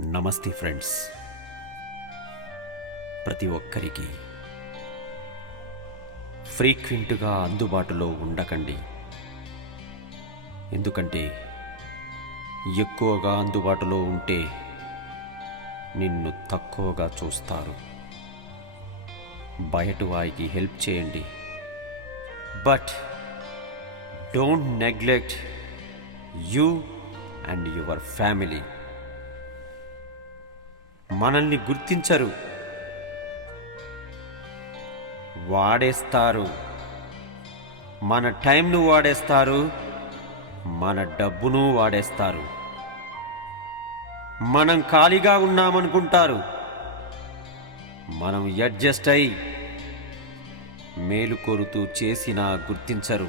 నమస్తే ఫ్రెండ్స్. ప్రతి ఒక్కరికి ఫ్రీక్వెంట్గా అందుబాటులో ఉండకండి. ఎందుకంటే ఎక్కువగా అందుబాటులో ఉంటే నిన్ను తక్కువగా చూస్తారు. బయట వారికి హెల్ప్ చేయండి, but don't neglect you and your family. మనల్ని గుర్తించరు, వాడేస్తారు. మన టైంను వాడేస్తారు, మన డబ్బును వాడేస్తారు. మనం ఖాళీగా ఉన్నామనుకుంటారు. మనం అడ్జస్ట్ అయి మేలు కోరుతూ చేసినా గుర్తించరు.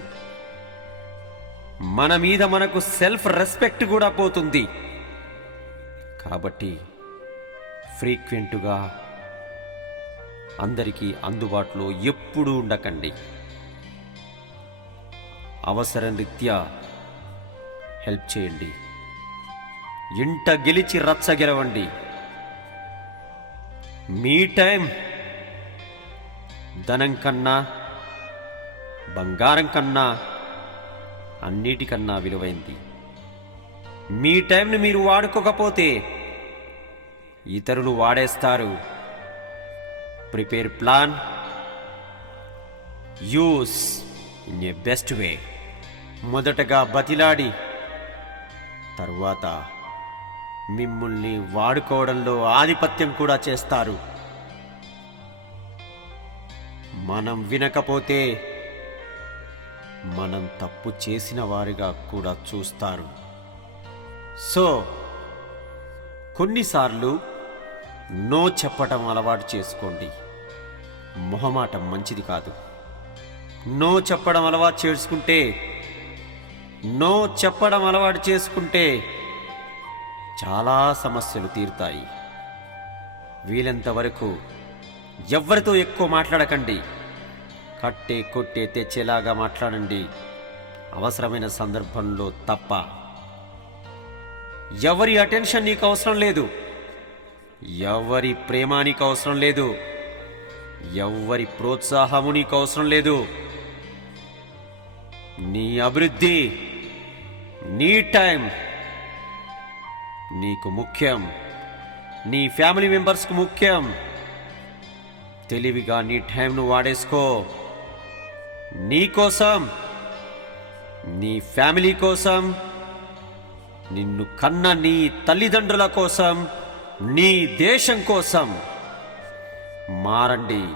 మన మీద మనకు సెల్ఫ్ రెస్పెక్ట్ కూడా పోతుంది. కాబట్టి ఫ్రీక్వెంట్గా అందరికీ అందుబాటులో ఎప్పుడూ ఉండకండి. అవసరం రీత్యా హెల్ప్ చేయండి. ఇంట గెలిచి రచ్చ గెలవండి. మీ టైం ధనం కన్నా, బంగారం కన్నా, అన్నిటికన్నా విలువైంది. మీ టైంని మీరు వాడుకోకపోతే ఇతరులు వాడేస్తారు. Prepare plan, use in a best way. మొదటగా బతిలాడి తరువాత మిమ్మల్ని వాడుకోవడంలో ఆధిపత్యం కూడా చేస్తారు. మనం వినకపోతే మనం తప్పు చేసిన వారిగా కూడా చూస్తారు. సో కొన్నిసార్లు నో చెప్పటం అలవాటు చేసుకోండి. మొహమాటం మంచిది కాదు. నో చెప్పడం అలవాటు చేసుకుంటే చాలా సమస్యలు తీరుతాయి. వీలంత వరకు ఎవరితో ఎక్కువ మాట్లాడకండి. కట్టే కొట్టే తెచ్చేలాగా మాట్లాడండి, అవసరమైన సందర్భంలో తప్ప. ఎవరి అటెన్షన్ నీకు అవసరం లేదు, ఎవరి ప్రేమ నీకు అవసరం లేదు, ఎవరి ప్రోత్సాహము నీకు అవసరం లేదు. నీ అభివృద్ధి, నీ టైం నీకు ముఖ్యం, నీ ఫ్యామిలీ మెంబర్స్కు ముఖ్యం. తెలివిగా నీ టైంను వాడేసుకో. నీ కోసం, నీ ఫ్యామిలీ కోసం, నిన్ను కన్న నీ తల్లిదండ్రుల కోసం, నీ దేశం కోసం మారండి.